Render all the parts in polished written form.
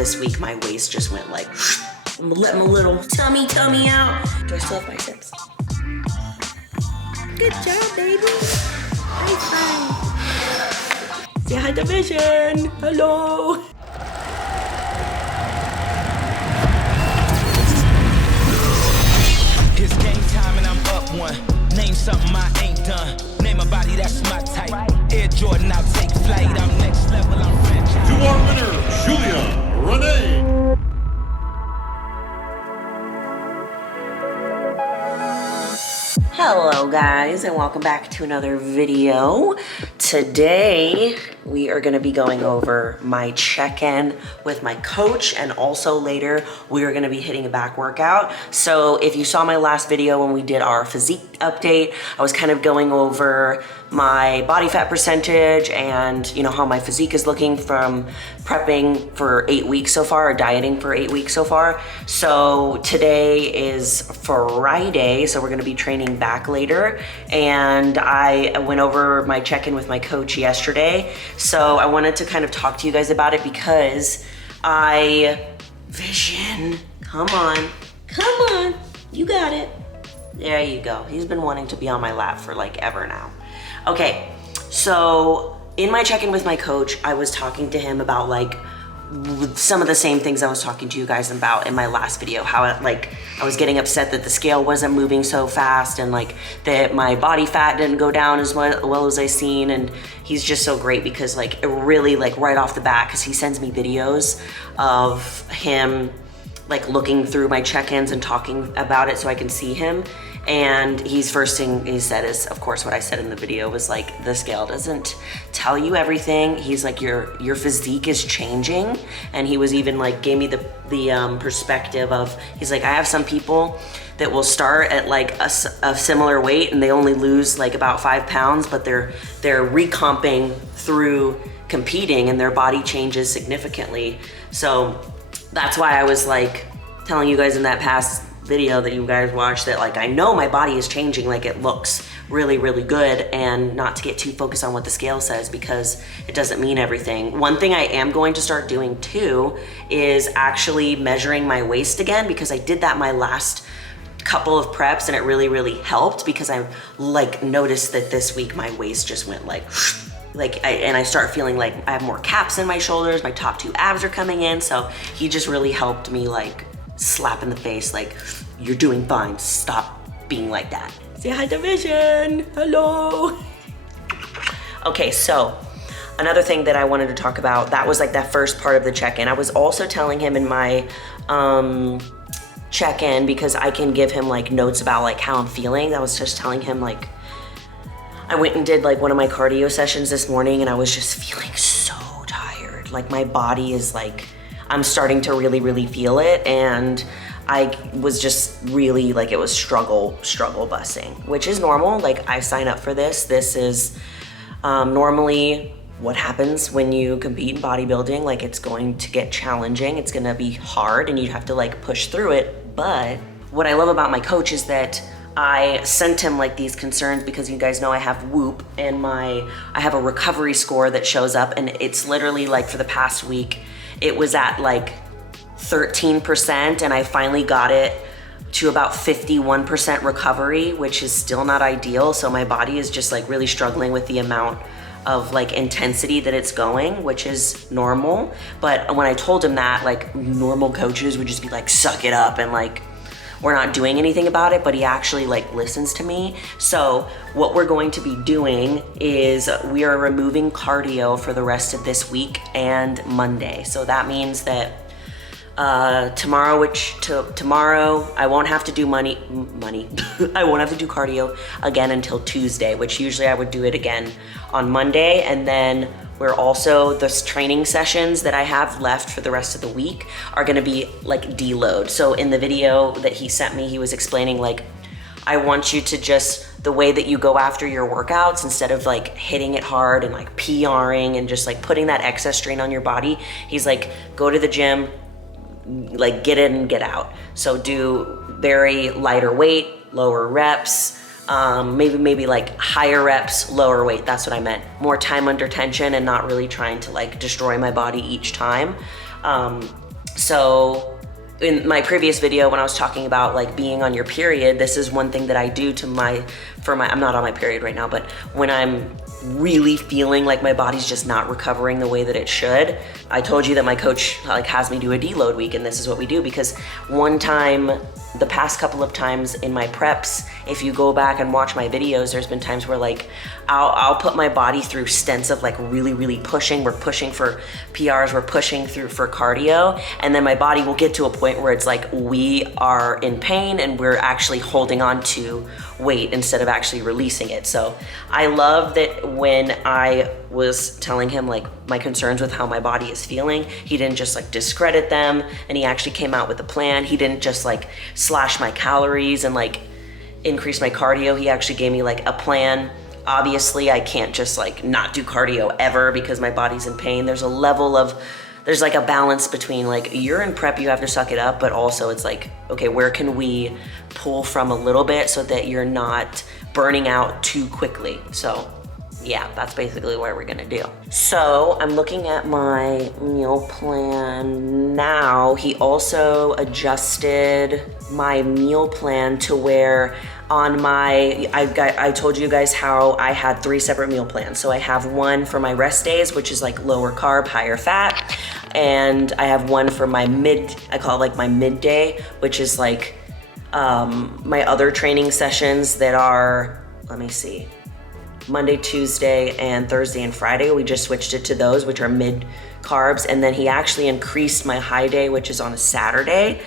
this week my waist just went like, I'm gonna let my little tummy out. Do I still have biceps? Good job, baby. High five. Say hi to Vision. Hello. It's game time and I'm up one. Name something I ain't done. Name a body that's my type. Air Jordan, I'll take flight. I'm next level, I'm franchise. To our winner, Julia Rene. Hello guys, and welcome back to another video. Today we are going to be going over my check-in with my coach, and also later we are going to be hitting a back workout. So if you saw my last video when we did our physique update, I was kind of going over my body fat percentage and how my physique is looking from prepping for 8 weeks so far, or dieting for 8 weeks so far. So today is Friday, so we're going to be training back later, and I went over my check-in with my coach yesterday. So I wanted to kind of talk to you guys about it because Vision, come on, you got it. There you go. He's been wanting to be on my lap for like ever now. Okay, so in my check-in with my coach, I was talking to him about like some of the same things I was talking to you guys about in my last video, how I was getting upset that the scale wasn't moving so fast, and like that my body fat didn't go down as well as I seen. And he's just so great because like it really, like right off the bat, because he sends me videos of him like looking through my check-ins and talking about it so I can see him. And first thing he said is, of course, what I said in the video was like, the scale doesn't tell you everything. He's like, your physique is changing. And he was even like, gave me the perspective of, he's like, I have some people that will start at like a similar weight and they only lose like about 5 pounds, but they're recomping through competing and their body changes significantly. So that's why I was like telling you guys in that past video that you guys watched that like I know my body is changing, like it looks really, really good, and not to get too focused on what the scale says because it doesn't mean everything. One thing I am going to start doing too is actually measuring my waist again, because I did that my last couple of preps and it really, really helped, because I like noticed that this week my waist just went like and I start feeling like I have more caps in my shoulders, my top 2 abs are coming in. So he just really helped me like slap in the face, like, you're doing fine, stop being like that. Say hi to Vision, hello. Okay, so another thing that I wanted to talk about, that was like that first part of the check-in. I was also telling him in my check-in, because I can give him like notes about like how I'm feeling. I was just telling him like, I went and did like one of my cardio sessions this morning and I was just feeling so tired. Like my body is like, I'm starting to really, really feel it, and I was just really like, it was struggle busting, which is normal. Like I sign up for this. This is normally what happens when you compete in bodybuilding. Like it's going to get challenging. It's gonna be hard and you have to like push through it. But what I love about my coach is that I sent him like these concerns, because you guys know I have Whoop, and I have a recovery score that shows up, and it's literally like for the past week, it was at like 13%, and I finally got it to about 51% recovery, which is still not ideal. So my body is just like really struggling with the amount of like intensity that it's going, which is normal. But when I told him that, like normal coaches would just be like, suck it up, and like, we're not doing anything about it, but he actually like listens to me. So what we're going to be doing is we are removing cardio for the rest of this week and Monday. So that means that tomorrow I won't have to do I won't have to do cardio again until Tuesday, which usually I would do it again on Monday. And then we're also, the training sessions that I have left for the rest of the week are gonna be like deload. So in the video that he sent me, he was explaining like, I want you to just, the way that you go after your workouts, instead of like hitting it hard and like PRing and just like putting that excess strain on your body, he's like, go to the gym, like get in and get out. So do very lighter weight, lower reps, maybe like higher reps, lower weight. That's what I meant. More time under tension and not really trying to like destroy my body each time. So in my previous video when I was talking about like being on your period, this is one thing that I do I'm not on my period right now, but when I'm really feeling like my body's just not recovering the way that it should, I told you that my coach like has me do a deload week, and this is what we do. Because one time, the past couple of times in my preps, if you go back and watch my videos, there's been times where like I'll put my body through stints of like really pushing. We're pushing for PRs, we're pushing through for cardio, and then my body will get to a point where it's like we are in pain and we're actually holding on to weight instead of actually releasing it. So I love that when I was telling him like my concerns with how my body is feeling, he didn't just like discredit them, and he actually came out with a plan. He didn't just like slash my calories and like increase my cardio. He actually gave me like a plan. Obviously I can't just like not do cardio ever because my body's in pain. There's like a balance between like you're in prep, you have to suck it up, but also it's like, okay, where can we pull from a little bit so that you're not burning out too quickly? So yeah, that's basically what we're gonna do. So I'm looking at my meal plan now. He also adjusted my meal plan to where on I told you guys how I had 3 separate meal plans. So I have one for my rest days, which is like lower carb, higher fat. And I have one for my I call it like my midday, which is like my other training sessions that are, let me see, Monday, Tuesday, and Thursday and Friday. We just switched it to those, which are mid carbs. And then he actually increased my high day, which is on a Saturday,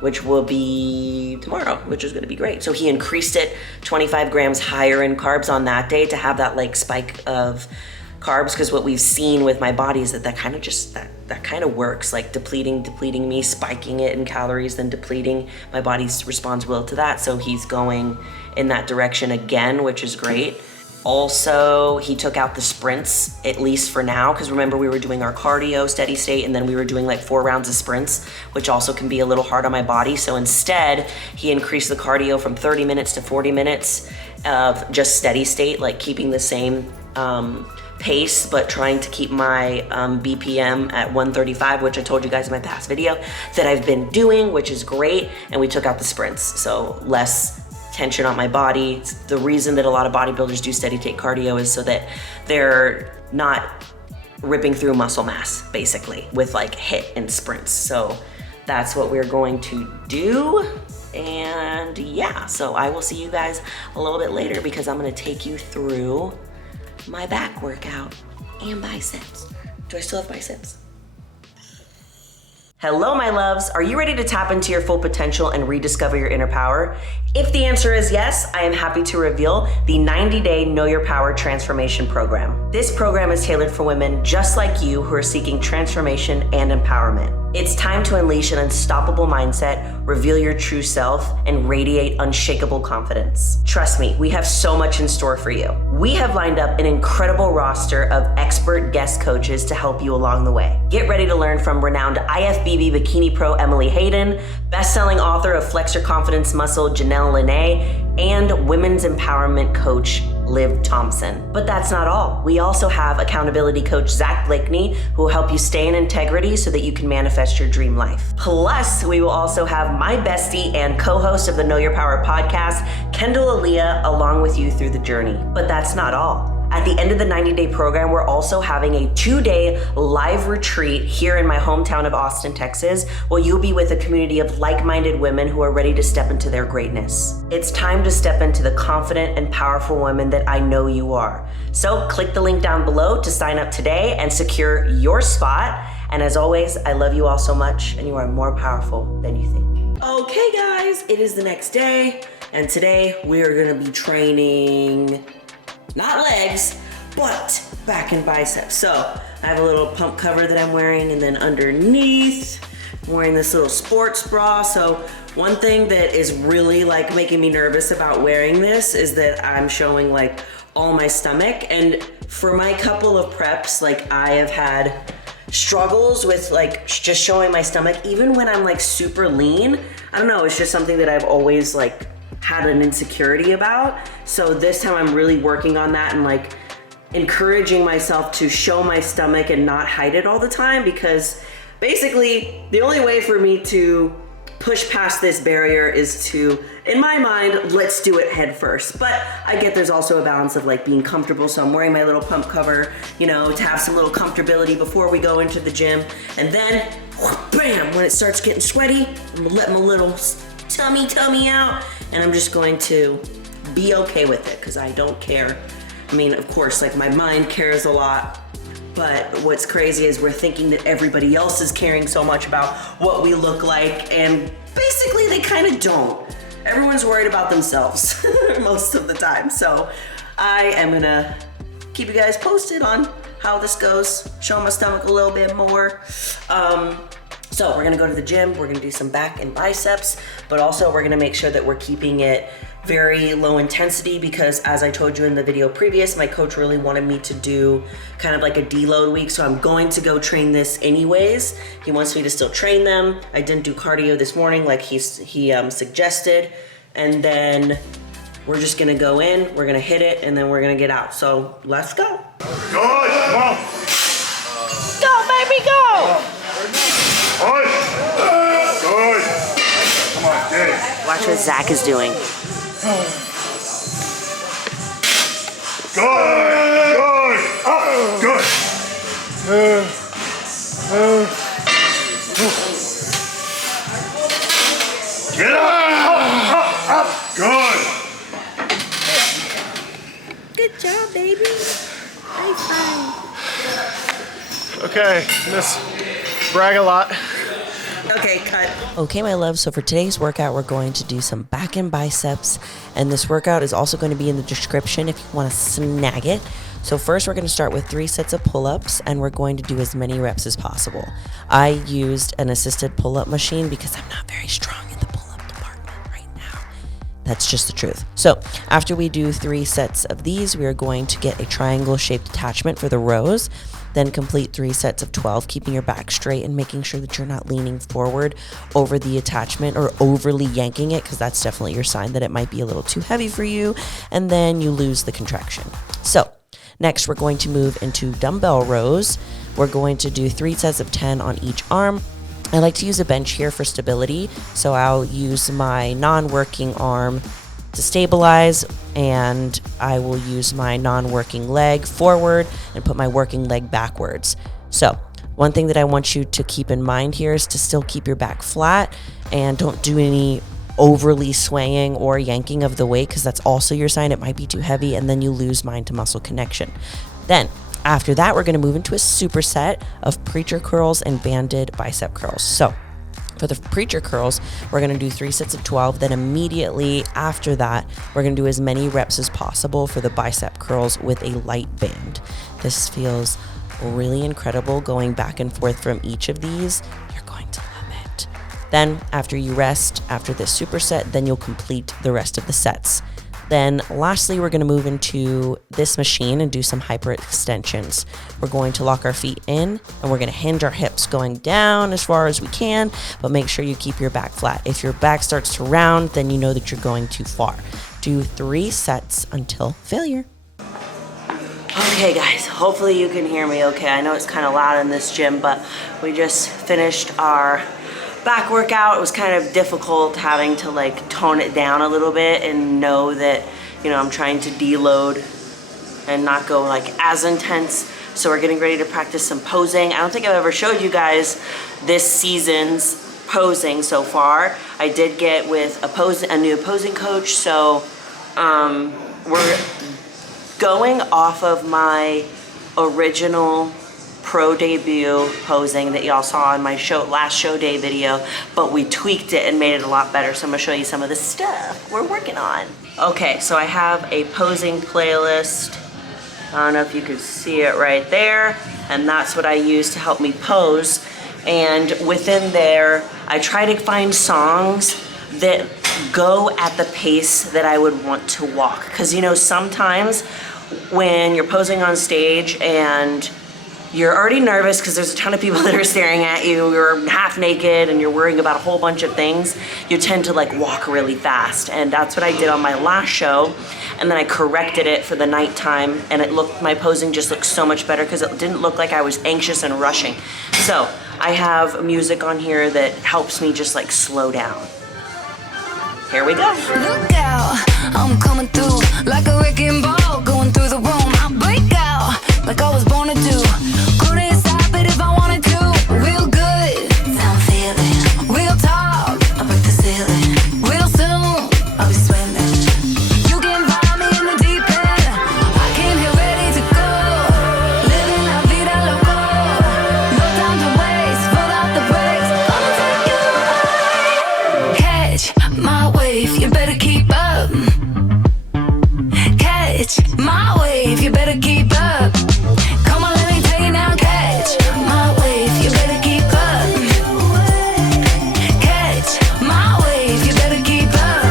which will be tomorrow, which is gonna be great. So he increased it 25 grams higher in carbs on that day to have that like spike of carbs, because what we've seen with my body is that kind of works, like depleting me, spiking it in calories, then depleting. My body responds well to that. So he's going in that direction again, which is great. Also, he took out the sprints, at least for now, because remember we were doing our cardio steady state and then we were doing like 4 rounds of sprints, which also can be a little hard on my body. So instead, he increased the cardio from 30 minutes to 40 minutes of just steady state, like keeping the same pace, but trying to keep my BPM at 135, which I told you guys in my past video that I've been doing, which is great. And we took out the sprints, so less tension on my body. The reason that a lot of bodybuilders do steady state cardio is so that they're not ripping through muscle mass, basically, with like HIIT and sprints. So that's what we're going to do. And yeah, so I will see you guys a little bit later because I'm gonna take you through my back workout and biceps. Do I still have biceps? Hello, my loves. Are you ready to tap into your full potential and rediscover your inner power? If the answer is yes, I am happy to reveal the 90-day Know Your Power Transformation Program. This program is tailored for women just like you who are seeking transformation and empowerment. It's time to unleash an unstoppable mindset, reveal your true self, and radiate unshakable confidence. Trust me, we have so much in store for you. We have lined up an incredible roster of expert guest coaches to help you along the way. Get ready to learn from renowned IFBB Bikini Pro Emily Hayden, best-selling author of Flex Your Confidence Muscle Rene, and women's empowerment coach Liv Thompson. But that's not all. We also have accountability coach Zach Blakeney, who will help you stay in integrity so that you can manifest your dream life. Plus, we will also have my bestie and co-host of the Know Your Power podcast, Kendall Aaliyah, along with you through the journey. But that's not all. At the end of the 90-day program, we're also having a 2-day live retreat here in my hometown of Austin, Texas, where you'll be with a community of like-minded women who are ready to step into their greatness. It's time to step into the confident and powerful woman that I know you are. So click the link down below to sign up today and secure your spot. And as always, I love you all so much, and you are more powerful than you think. Okay, guys, it is the next day, and today we are gonna be training not legs, but back and biceps. So I have a little pump cover that I'm wearing, and then underneath, I'm wearing this little sports bra. So one thing that is really like making me nervous about wearing this is that I'm showing like all my stomach. And for my couple of preps, like I have had struggles with like just showing my stomach, even when I'm like super lean. I don't know, it's just something that I've always like had an insecurity about. So this time I'm really working on that and like encouraging myself to show my stomach and not hide it all the time, because basically, the only way for me to push past this barrier is to, in my mind, let's do it head first. But I get there's also a balance of like being comfortable, so I'm wearing my little pump cover, you know, to have some little comfortability before we go into the gym. And then, bam, when it starts getting sweaty, I'm gonna let my little tummy out, and I'm just going to be okay with it, because I don't care. I mean, of course, like my mind cares a lot, but what's crazy is we're thinking that everybody else is caring so much about what we look like, and basically they kind of don't. Everyone's worried about themselves most of the time. So I am gonna keep you guys posted on how this goes, show my stomach a little bit more. So we're gonna go to the gym, we're gonna do some back and biceps, but also we're gonna make sure that we're keeping it very low intensity, because as I told you in the video previous, my coach really wanted me to do kind of like a deload week, so I'm going to go train this anyways. He wants me to still train them. I didn't do cardio this morning like he suggested, and then we're just gonna go in, we're gonna hit it, and then we're gonna get out. So let's go. Good, come on. Go, baby, go! Good. Good. Come on, Dave. Watch what Zach is doing. Good. Good. Up. Good. Get up. Good. Good job, baby. High five. Okay, miss brag a lot. Okay, cut. Okay, my love, so for today's workout, we're going to do some back and biceps, and this workout is also going to be in the description if you want to snag it. So first, we're going to start with 3 sets of pull-ups, and we're going to do as many reps as possible. I used an assisted pull-up machine because I'm not very strong in the pull-up department right now. That's just the truth. So after we do 3 sets of these, we are going to get a triangle-shaped attachment for the rows. Then complete 3 sets of 12, keeping your back straight and making sure that you're not leaning forward over the attachment or overly yanking it, because that's definitely your sign that it might be a little too heavy for you, and then you lose the contraction. So next, we're going to move into dumbbell rows. We're going to do 3 sets of 10 on each arm. I like to use a bench here for stability, so I'll use my non-working arm to stabilize, and I will use my non-working leg forward and put my working leg backwards. So one thing that I want you to keep in mind here is to still keep your back flat and don't do any overly swaying or yanking of the weight, because that's also your sign it might be too heavy, and then you lose mind to muscle connection. Then after that, we're going to move into a superset of preacher curls and banded bicep curls. So for the preacher curls, we're going to do 3 sets of 12. Then immediately after that, we're going to do as many reps as possible for the bicep curls with a light band. This feels really incredible going back and forth from each of these. You're going to love it. Then after you rest, after this superset, then you'll complete the rest of the sets. Then lastly, we're going to move into this machine and do some hyperextensions. We're going to lock our feet in, and we're going to hinge our hips going down as far as we can, but make sure you keep your back flat. If your back starts to round, then you know that you're going too far. Do 3 sets until failure. Okay guys, hopefully you can hear me okay. I know it's kind of loud in this gym, but we just finished our back workout. It was kind of difficult having to like tone it down a little bit and know that, you know, I'm trying to deload and not go like as intense. So we're getting ready to practice some posing. I don't think I've ever showed you guys this season's posing so far. I did get with a new posing coach, so we're going off of my original pro debut posing that y'all saw in my last show day video, but we tweaked it and made it a lot better. So I'm gonna show you some of the stuff we're working on. Okay, so I have a posing playlist. I don't know if you can see it right there, and that's what I use to help me pose. And within there, I try to find songs that go at the pace that I would want to walk. Because you know, sometimes when you're posing on stage and you're already nervous because there's a ton of people that are staring at you, you're half naked and you're worrying about a whole bunch of things, you tend to like walk really fast. And that's what I did on my last show. And then I corrected it for the nighttime, and my posing just looked so much better because it didn't look like I was anxious and rushing. So I have music on here that helps me just like slow down. Here we go. Look out, I'm coming through like a wrecking ball going through the room. I break out like I was born to do. Couldn't stop it if I wanted to. Real good, I'm feeling. Real talk, I'll break the ceiling. Real soon, I'll be swimming. You can find me in the deep end. I came here ready to go. Living la vida loco. No time to waste, pull out the brakes. Gonna take you away. Catch my wave, you better keep up. Catch my wave, you better keep up. Come on, let me take it now. Catch my wave, you better keep up. Catch my wave, you better keep up.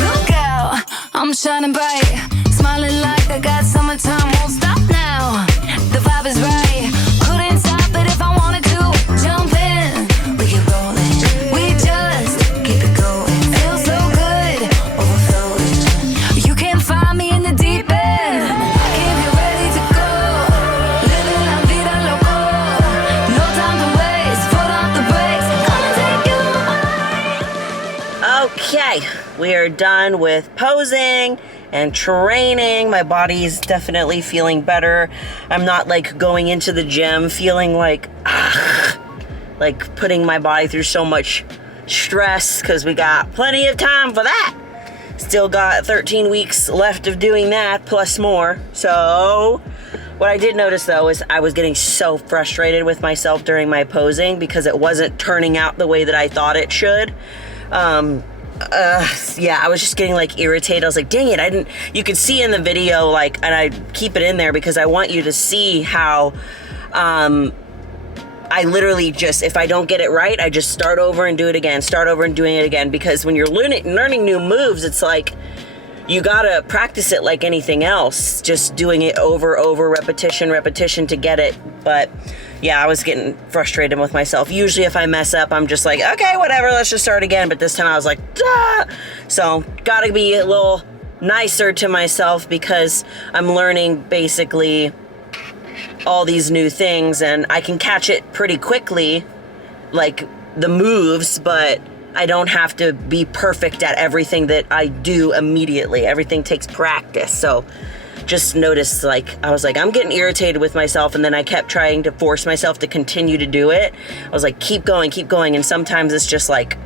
Look out, I'm shining bright, smiling like I got summertime. Won't stop now, the vibe is right. Couldn't stop it if I wanted to. Jump in, we get rolling. We just keep it going. Feels so good, overflowing. You can find me in the deep end. I came here ready to go. Living la vida loco. No time to waste, put out the brakes. Gonna take you away. Okay, we are done with posing and training. My body's definitely feeling better. I'm not like going into the gym feeling like putting my body through so much stress, because we got plenty of time for that. Still got 13 weeks left of doing that plus more. So what I did notice though is I was getting so frustrated with myself during my posing because it wasn't turning out the way that I thought it should. Yeah, I was just getting like irritated. I was like, dang it, you could see in the video, like, and I keep it in there because I want you to see how, I literally just, if I don't get it right, I just start over and do it again, start over and doing it again. Because when you're learning new moves, it's like, you gotta practice it like anything else, just doing it over, repetition to get it. But yeah, I was getting frustrated with myself. Usually if I mess up, I'm just like, okay, whatever, let's just start again. But this time I was like, duh! So gotta be a little nicer to myself because I'm learning basically all these new things and I can catch it pretty quickly, like the moves, but I don't have to be perfect at everything that I do immediately. Everything takes practice. So just noticed, like, I was like, I'm getting irritated with myself, and then I kept trying to force myself to continue to do it. I was like, keep going, and sometimes it's just like,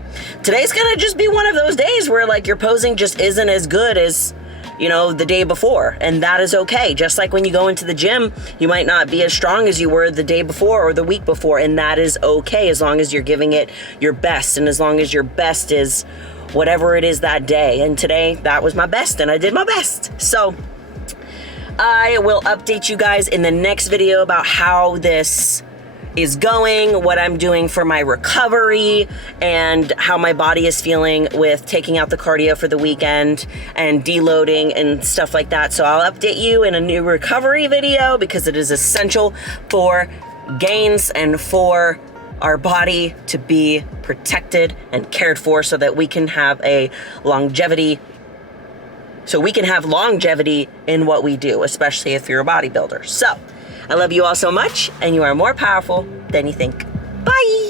today's gonna just be one of those days where like your posing just isn't as good as, you know, the day before, and that is okay. Just like when you go into the gym, you might not be as strong as you were the day before or the week before, and that is okay as long as you're giving it your best, and as long as your best is whatever it is that day. And today, that was my best, and I did my best. So I will update you guys in the next video about how this is going, what I'm doing for my recovery, and how my body is feeling with taking out the cardio for the weekend and deloading and stuff like that. So I'll update you in a new recovery video because it is essential for gains and for our body to be protected and cared for so that we can have longevity in what we do, especially if you're a bodybuilder. So I love you all so much, and you are more powerful than you think. Bye.